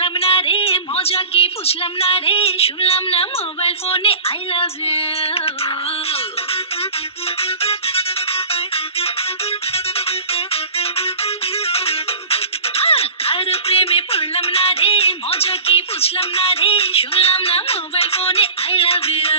প্রেমে পড়লাম না রে মজা কি বুঝলাম না রে শুনলাম না মোবাইল ফোনে আই লাভ কারো প্রেমে পড়লাম না রে মজা কি বুঝলাম না রে শুনলাম না মোবাইল ফোনে আই লাভ ইউ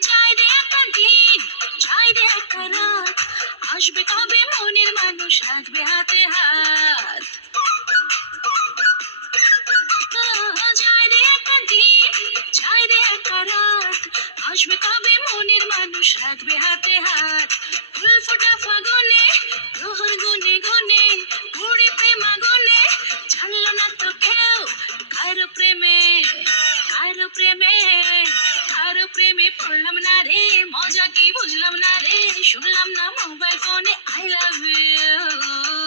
যায় রে একটা দিন রে একটা রাত। আসবে কবে মনের মানুষ, রাখবে হাতে হাত। রাত। আসবে কবে মনের মানুষ, রাখবে হাতে হাত। ফুল ফোটা পড়লাম না রে, মজা কি বুঝলাম না রে? শুনলাম না মোবাইল ফোনে আই লাভ ইউ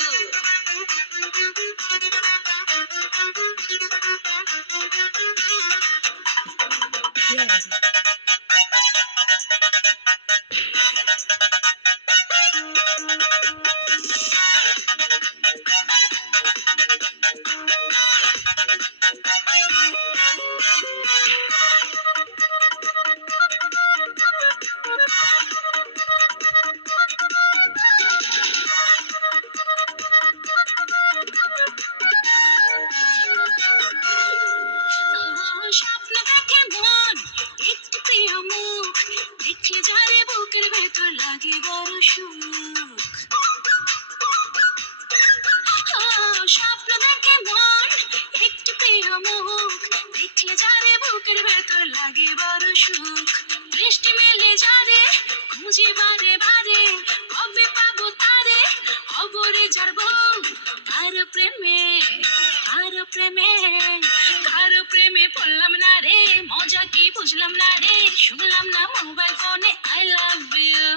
লাগে বড় সুখ। বৃষ্টি মেলে যারে খুঁজে বারে বারে, কবে পাবো তারে? খবরে যার কার প্রেমে? কার প্রেমে? কার প্রেমে পড়লাম না রে? মজা কি বুঝলাম না রে? শুনলাম না মোবাইল ফোনে আই লাভ ইউ